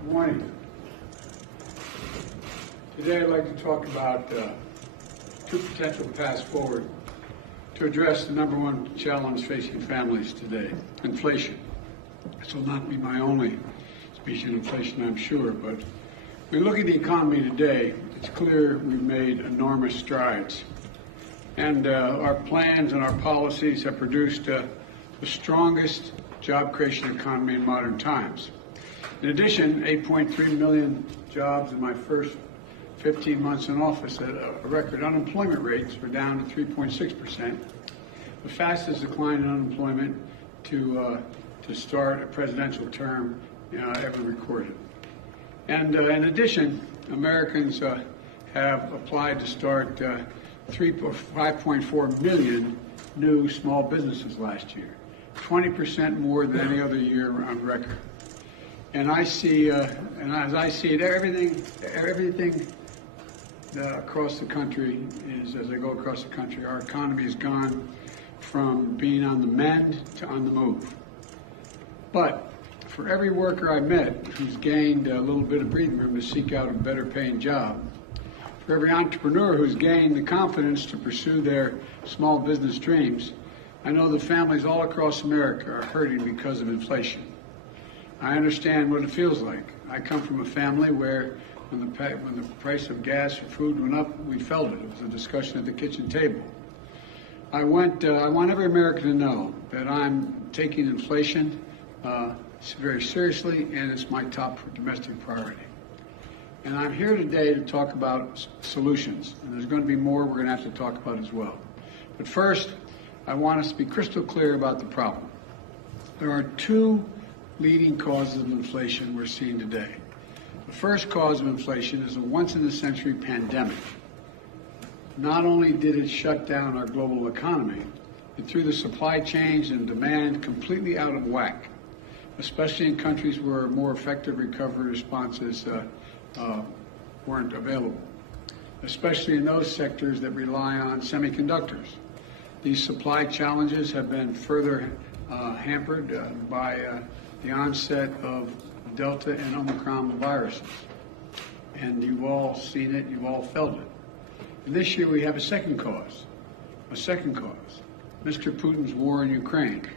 Good morning. Today I'd like to talk about two potential paths forward to address the number one challenge facing families today, inflation. This will not be my only speech on inflation, I'm sure, but when we look at the economy today, it's clear we've made enormous strides. And our plans and our policies have produced the strongest job creation economy in modern times. In addition, 8.3 million jobs in my first 15 months in office at a record. Unemployment rates were down to 3.6%, the fastest decline in unemployment to start a presidential term ever recorded. And in addition, Americans have applied to start 5.4 million new small businesses last year, 20% more than any other year on record. And I see, and as I see it, everything across the country is, as I go across the country, our economy has gone from being on the mend to on the move. But for every worker I met who's gained a little bit of breathing room to seek out a better paying job, for every entrepreneur who's gained the confidence to pursue their small business dreams, I know the families all across America are hurting because of inflation. I understand what it feels like. I come from a family where when the price of gas or food went up, we felt it. It was a discussion at the kitchen table. I want every American to know that I'm taking inflation very seriously, and it's my top domestic priority. And I'm here today to talk about solutions, and there's going to be more we're going to have to talk about as well. But first, I want us to be crystal clear about the problem. There are two leading causes of inflation we're seeing today. The first cause of inflation is a once-in-a-century pandemic. Not only did it shut down our global economy, it threw the supply chains and demand completely out of whack, especially in countries where more effective recovery responses weren't available, especially in those sectors that rely on semiconductors. These supply challenges have been further hampered by the onset of Delta and Omicron viruses. And you've all seen it, you've all felt it. And this year we have a second cause, Mr. Putin's war in Ukraine.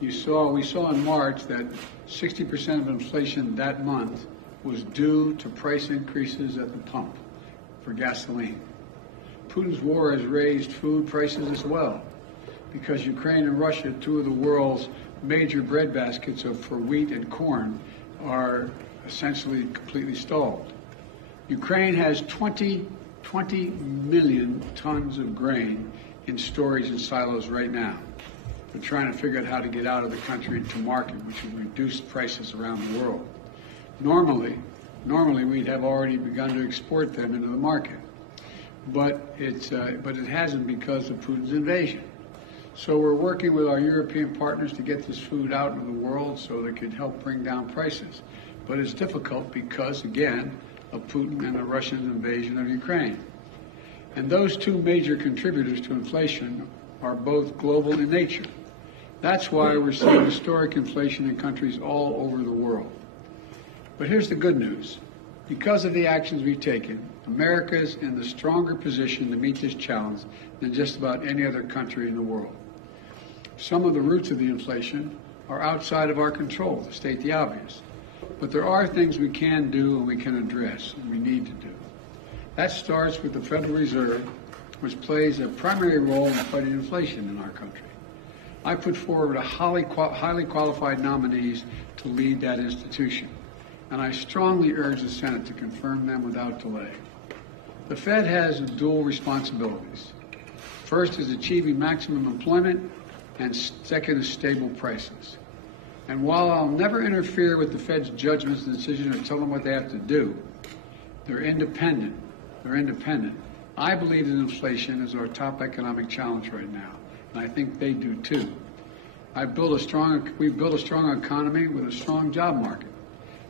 We saw in March that 60% of inflation that month was due to price increases at the pump for gasoline. Putin's war has raised food prices as well, because Ukraine and Russia, two of the world's major bread baskets for wheat and corn, are essentially completely stalled. Ukraine has 20 million tons of grain in storage in silos right now. They're trying to figure out how to get out of the country to market, which would reduce prices around the world. Normally we'd have already begun to export them into the market, but it hasn't because of Putin's invasion. So we're working with our European partners to get this food out into the world so they could help bring down prices. But it's difficult because, again, of Putin and the Russian invasion of Ukraine. And those two major contributors to inflation are both global in nature. That's why we're seeing historic inflation in countries all over the world. But here's the good news. Because of the actions we've taken, America is in the stronger position to meet this challenge than just about any other country in the world. Some of the roots of the inflation are outside of our control, to state the obvious. But there are things we can do and we can address and we need to do. That starts with the Federal Reserve, which plays a primary role in fighting inflation in our country. I put forward highly qualified nominees to lead that institution, and I strongly urge the Senate to confirm them without delay. The Fed has dual responsibilities. First is achieving maximum employment, and second is stable prices. And while I'll never interfere with the Fed's judgments and decisions or tell them what they have to do, they're independent. I believe that inflation is our top economic challenge right now, and I think they do too. We've built a strong economy with a strong job market.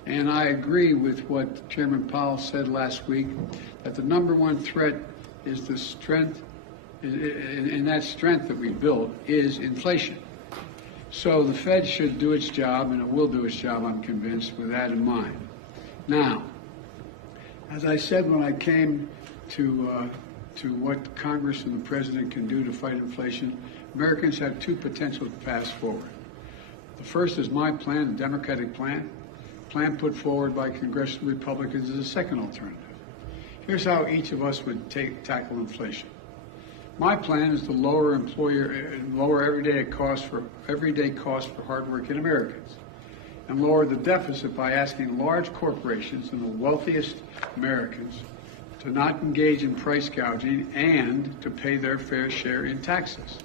And I agree with what Chairman Powell said last week, that the number one threat is the strength, and that strength that we built is inflation. So the Fed should do its job, and it will do its job, I'm convinced, with that in mind. Now, as I said when I came to what Congress and the President can do to fight inflation, Americans have two potential paths forward. The first is my plan, the Democratic plan. Plan put forward by congressional Republicans is a second alternative. Here's how each of us would tackle inflation. My plan is to lower everyday costs for hardworking Americans, and lower the deficit by asking large corporations and the wealthiest Americans to not engage in price gouging and to pay their fair share in taxes.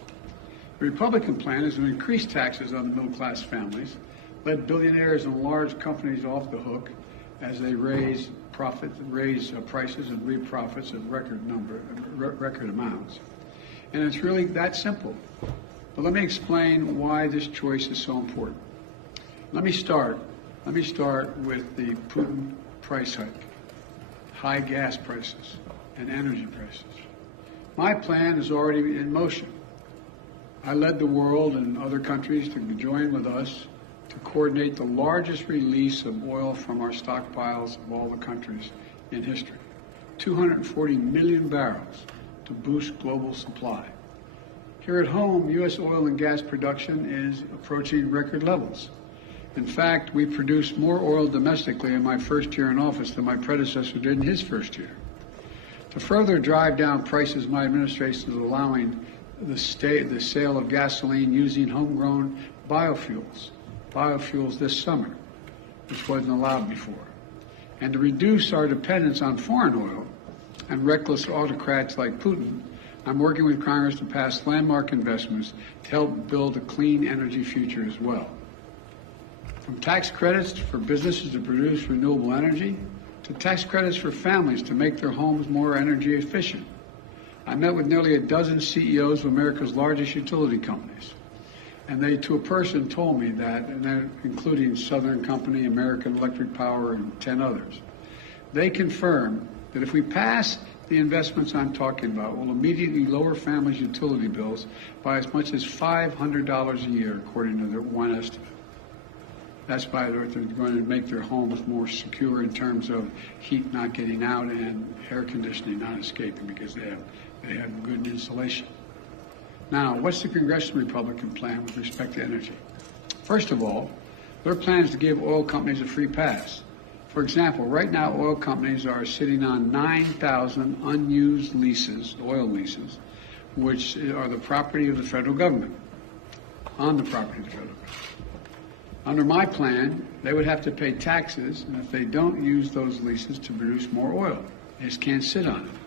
The Republican plan is to increase taxes on the middle-class families, let billionaires and large companies off the hook as they raise prices and reap profits at record amounts. And it's really that simple. But let me explain why this choice is so important. Let me start with the Putin price hike, high gas prices, and energy prices. My plan is already in motion. I led the world and other countries to join with us to coordinate the largest release of oil from our stockpiles of all the countries in history, 240 million barrels to boost global supply. Here at home, U.S. oil and gas production is approaching record levels. In fact, we produced more oil domestically in my first year in office than my predecessor did in his first year. To further drive down prices, my administration is allowing the sale of gasoline using homegrown biofuels this summer, which wasn't allowed before. And to reduce our dependence on foreign oil and reckless autocrats like Putin, I'm working with Congress to pass landmark investments to help build a clean energy future as well. From tax credits for businesses to produce renewable energy, to tax credits for families to make their homes more energy efficient. I met with nearly a dozen CEOs of America's largest utility companies. And they, to a person, told me that, and including Southern Company, American Electric Power, and 10 others. They confirm that if we pass the investments I'm talking about, we'll immediately lower families' utility bills by as much as $500 a year, according to their one estimate. That's by they're going to make their homes more secure in terms of heat not getting out and air conditioning not escaping because they have good insulation. Now, what's the congressional Republican plan with respect to energy? First of all, their plan is to give oil companies a free pass. For example, right now oil companies are sitting on 9,000 unused leases, oil leases, which are the property of the federal government, on the property of the federal government. Under my plan, they would have to pay taxes, and if they don't use those leases to produce more oil, they just can't sit on them.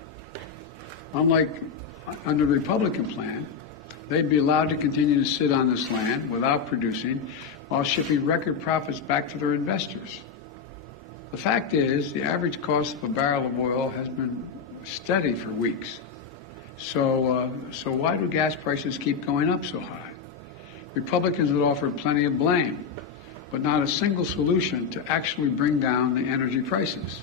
Unlike under the Republican plan, they'd be allowed to continue to sit on this land without producing while shipping record profits back to their investors. The fact is, the average cost of a barrel of oil has been steady for weeks. So why do gas prices keep going up so high? Republicans have offered plenty of blame, but not a single solution to actually bring down the energy prices.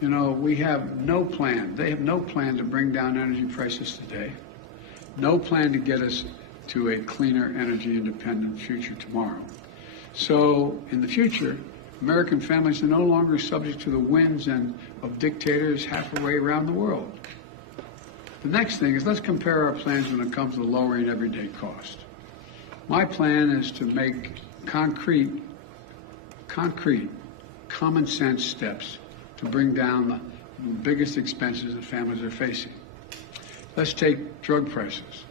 You know, we have no plan. They have no plan to bring down energy prices today. No plan to get us to a cleaner, energy independent future tomorrow. So in the future, American families are no longer subject to the whims of dictators halfway around the world. The next thing is let's compare our plans when it comes to lowering everyday cost. My plan is to make concrete, common sense steps to bring down the biggest expenses that families are facing. Let's take drug prices.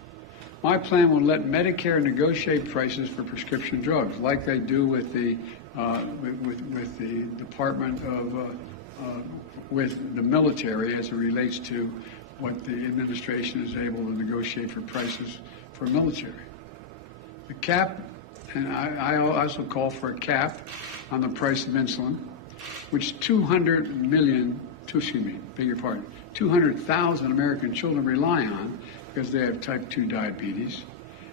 My plan will let Medicare negotiate prices for prescription drugs, like they do with the Department of with the military as it relates to what the administration is able to negotiate for prices for military. The cap, and I also call for a cap on the price of insulin, which 200,000 American children rely on because they have type 2 diabetes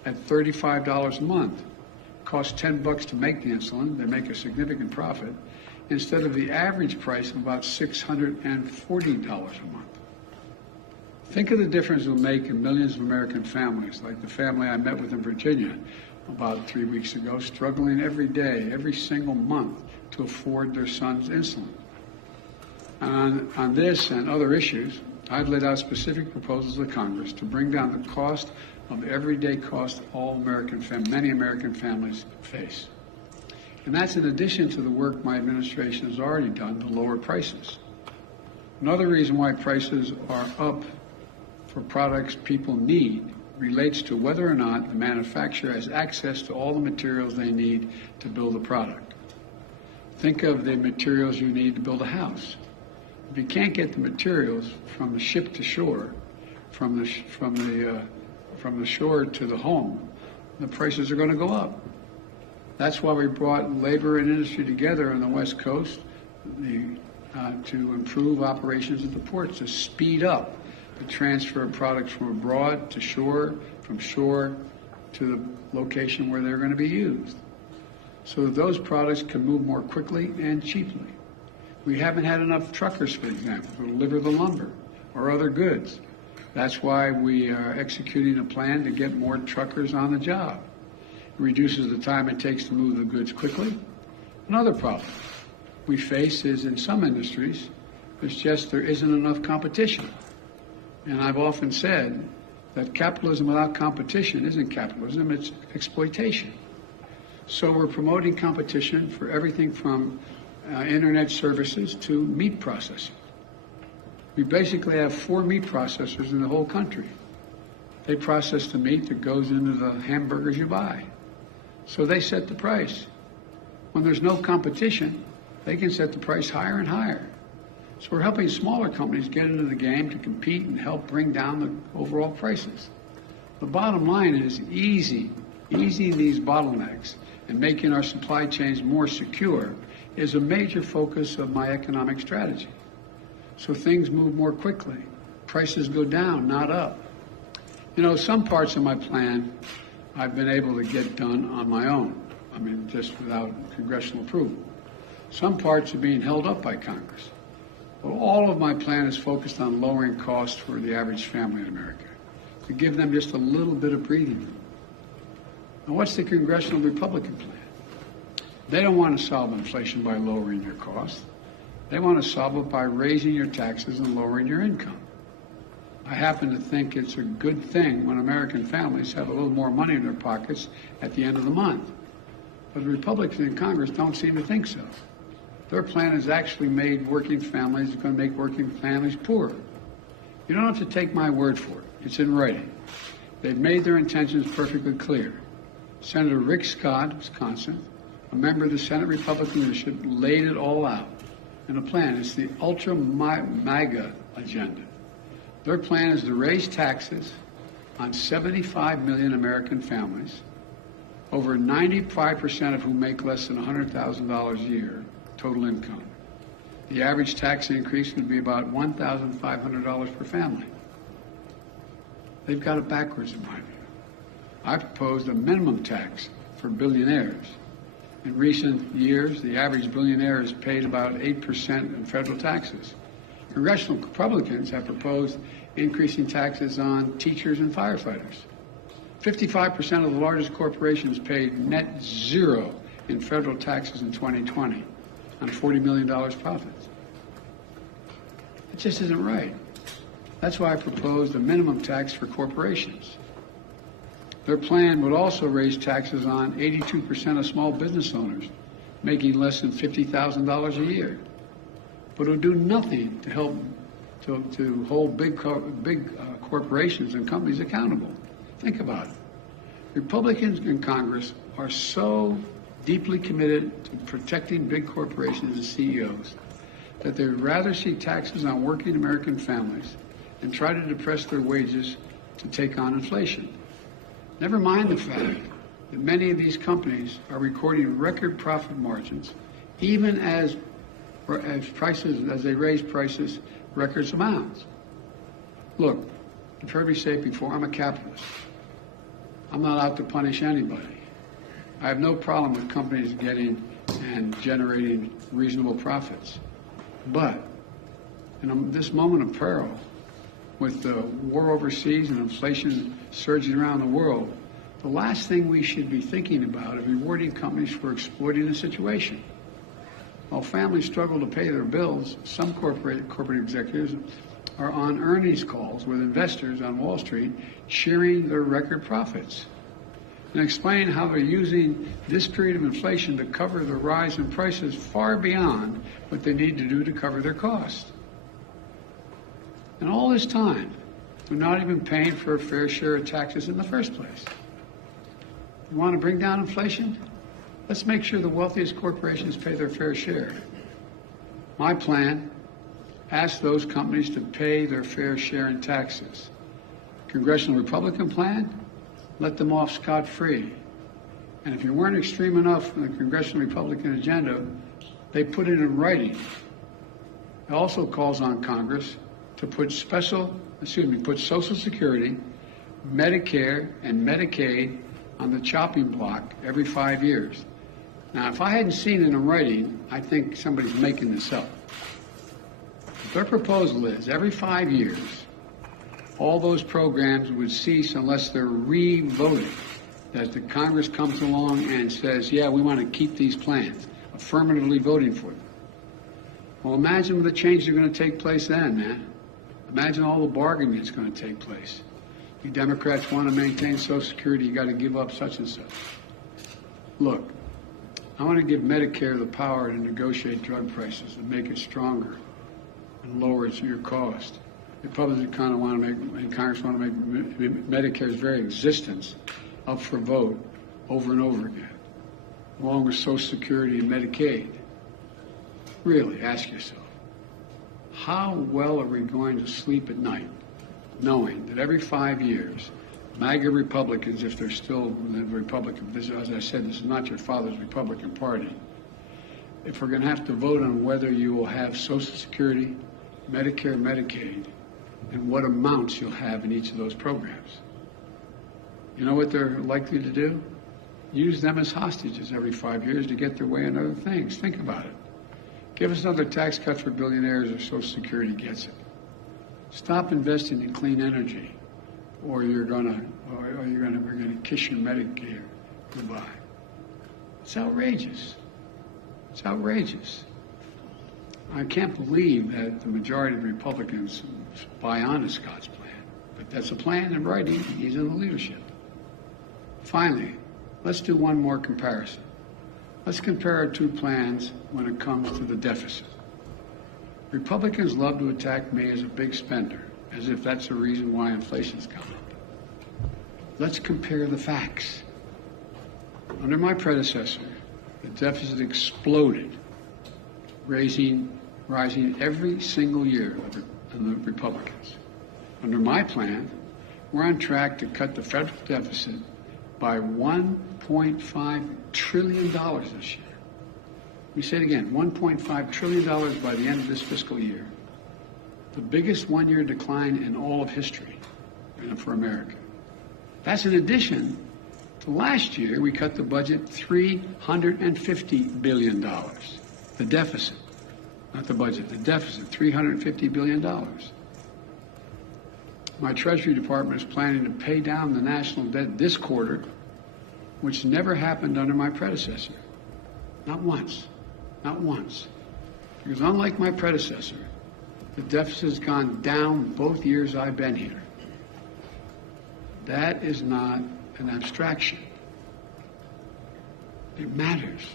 at $35 a month. It costs $10 to make the insulin. They make a significant profit instead of the average price of about $640 a month. Think of the difference it will make in millions of American families, like the family I met with in Virginia, about 3 weeks ago, struggling every day, every single month to afford their son's insulin. And on this and other issues, I've laid out specific proposals to Congress to bring down the cost of everyday cost many American families face. And that's in addition to the work my administration has already done to lower prices. Another reason why prices are up for products people need relates to whether or not the manufacturer has access to all the materials they need to build a product. Think of the materials you need to build a house. If you can't get the materials from the ship to shore, from the shore to the home, the prices are going to go up. That's why we brought labor and industry together on the West Coast to improve operations at the ports, to speed up the transfer of products from abroad to shore, from shore to the location where they're going to be used, so that those products can move more quickly and cheaply. We haven't had enough truckers, for example, to deliver the lumber or other goods. That's why we are executing a plan to get more truckers on the job. It reduces the time it takes to move the goods quickly. Another problem we face is in some industries, there isn't enough competition. And I've often said that capitalism without competition isn't capitalism, it's exploitation. So we're promoting competition for everything from internet services to meat processing. We basically have 4 meat processors in the whole country. They process the meat that goes into the hamburgers you buy. So they set the price. When there's no competition, they can set the price higher and higher. So we're helping smaller companies get into the game to compete and help bring down the overall prices. The bottom line is easing these bottlenecks and making our supply chains more secure is a major focus of my economic strategy. So things move more quickly. Prices go down, not up. You know, some parts of my plan I've been able to get done on my own. I mean, just without congressional approval. Some parts are being held up by Congress. But all of my plan is focused on lowering costs for the average family in America, to give them just a little bit of breathing room. Now, what's the congressional Republican plan? They don't want to solve inflation by lowering your costs. They want to solve it by raising your taxes and lowering your income. I happen to think it's a good thing when American families have a little more money in their pockets at the end of the month. But the Republicans in Congress don't seem to think so. Their plan has actually made working families, going to make working families poorer. You don't have to take my word for it. It's in writing. They've made their intentions perfectly clear. Senator Rick Scott, Wisconsin, a member of the Senate Republican leadership, laid it all out in a plan. It's the ultra-MAGA agenda. Their plan is to raise taxes on 75 million American families, over 95% of whom make less than $100,000 a year total income. The average tax increase would be about $1,500 per family. They've got it backwards in my view. I proposed a minimum tax for billionaires. In recent years, the average billionaire has paid about 8% in federal taxes. Congressional Republicans have proposed increasing taxes on teachers and firefighters. 55% of the largest corporations paid net zero in federal taxes in 2020 on $40 million profits. It just isn't right. That's why I proposed a minimum tax for corporations. Their plan would also raise taxes on 82% of small business owners making less than $50,000 a year. But it would do nothing to help to hold big corporations and companies accountable. Think about it. Republicans in Congress are so deeply committed to protecting big corporations and CEOs that they would rather see taxes on working American families and try to depress their wages to take on inflation. Never mind the fact that many of these companies are recording record profit margins, even as they raise prices record amounts. Look, you've heard me say it before, I'm a capitalist. I'm not out to punish anybody. I have no problem with companies getting and generating reasonable profits. But in this moment of peril, with the war overseas and inflation surging around the world, The last thing we should be thinking about is rewarding companies for exploiting the situation. While families struggle to pay their bills, some corporate executives are on earnings calls with investors on Wall Street cheering their record profits and explaining how they're using this period of inflation to cover the rise in prices far beyond what they need to do to cover their costs. And all this time, they're not even paying for a fair share of taxes in the first place. You want to bring down inflation? Let's make sure the wealthiest corporations pay their fair share. My plan asks those companies to pay their fair share in taxes. Congressional Republican plan, let them off scot-free. And if you weren't extreme enough in the Congressional Republican agenda, they put it in writing. It also calls on Congress to put Social Security, Medicare, and Medicaid on the chopping block every 5 years. Now, if I hadn't seen it in writing, I think somebody's making this up. Their proposal is every 5 years, all those programs would cease unless they're re-voted. That the Congress comes along and says, yeah, we want to keep these plans, affirmatively voting for them. Well, imagine the changes are going to take place then, man. Imagine all the bargaining that's going to take place. You Democrats want to maintain Social Security, you got to give up such and such. Look, I want to give Medicare the power to negotiate drug prices and make it stronger and lower your cost. Republicans kind of want to make, and Congress want to make Medicare's very existence up for vote over and over again, along with Social Security and Medicaid. Really, ask yourself, how well are we going to sleep at night knowing that every 5 years, MAGA Republicans, if they're still the Republican, as I said, this is not your father's Republican Party, if we're going to have to vote on whether you will have Social Security, Medicare, Medicaid, and what amounts you'll have in each of those programs. You know what they're likely to do? Use them as hostages every 5 years to get their way on other things. Think about it. Give us another tax cut for billionaires or Social Security gets it. Stop investing in clean energy, or we're gonna kiss your Medicare goodbye. It's outrageous. It's outrageous. I can't believe that the majority of Republicans buy on to Scott's plan, but that's a plan in writing. He's in the leadership. Finally, let's do one more comparison. Let's compare our two plans when it comes to the deficit. Republicans love to attack me as a big spender, as if that's the reason why inflation's gone up. Let's compare the facts. Under my predecessor, the deficit exploded, rising every single year under the Republicans. Under my plan, we're on track to cut the federal deficit by $1.5 trillion this year. We say it again, $1.5 trillion by the end of this fiscal year. The biggest one-year decline in all of history for America. That's in addition to last year, we cut the budget $350 billion. The deficit, not the budget, the deficit, $350 billion. My Treasury Department is planning to pay down the national debt this quarter, which never happened under my predecessor. Not once. Not once. Because unlike my predecessor, the deficit has gone down both years I've been here. That is not an abstraction. It matters.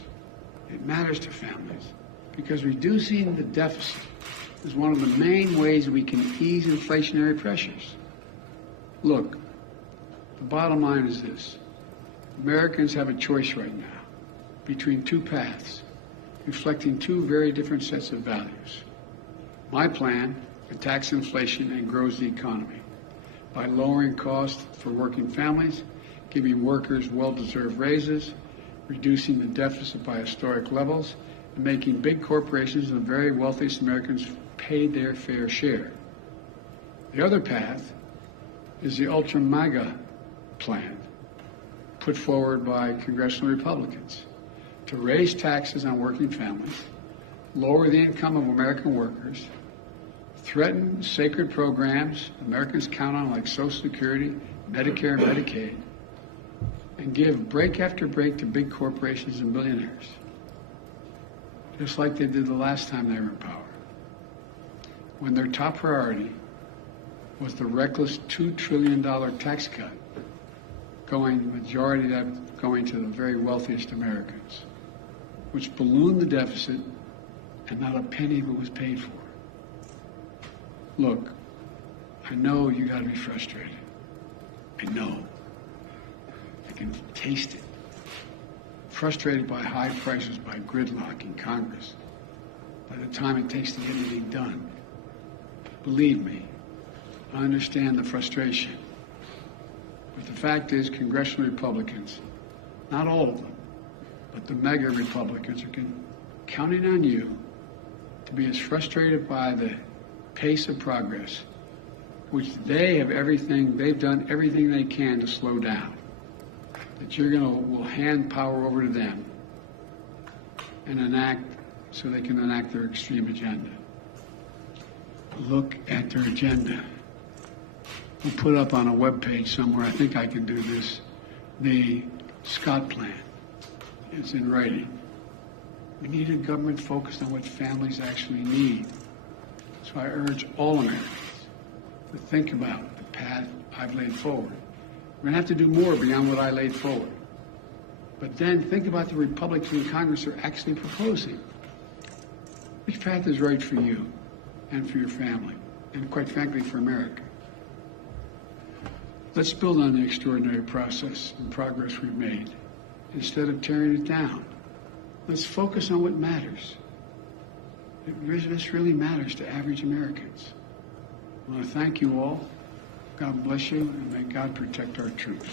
It matters to families because reducing the deficit is one of the main ways we can ease inflationary pressures. Look, the bottom line is this. Americans have a choice right now between two paths, reflecting two very different sets of values. My plan attacks inflation and grows the economy by lowering costs for working families, giving workers well-deserved raises, reducing the deficit by historic levels, and making big corporations and the very wealthiest Americans pay their fair share. The other path is the ultra-MAGA plan put forward by congressional Republicans to raise taxes on working families, lower the income of American workers, threaten sacred programs Americans count on like Social Security, Medicare, and Medicaid, and give break after break to big corporations and billionaires, just like they did the last time they were in power, when their top priority was the reckless $2 trillion tax cut, majority of that going to the very wealthiest Americans, which ballooned the deficit, and not a penny of it was paid for. Look, I know you got to be frustrated. I know. I can taste it. Frustrated by high prices, by gridlock in Congress, by the time it takes to get anything done. Believe me, I understand the frustration. But the fact is, congressional Republicans, not all of them, but the mega Republicans are counting on you to be as frustrated by the pace of progress, which they've done everything they can to slow down, that will hand power over to them and enact so they can enact their extreme agenda. Look at their agenda. We'll put up on a webpage somewhere, I think I can do this, the Scott Plan. It's in writing. We need a government focused on what families actually need. So I urge all Americans to think about the path I've laid forward. We're going to have to do more beyond what I laid forward. But then think about the Republicans in Congress are actually proposing. Which path is right for you and for your family, and quite frankly, for America? Let's build on the extraordinary process and progress we've made instead of tearing it down. Let's focus on what matters. This really matters to average Americans. I want to thank you all. God bless you, and may God protect our troops.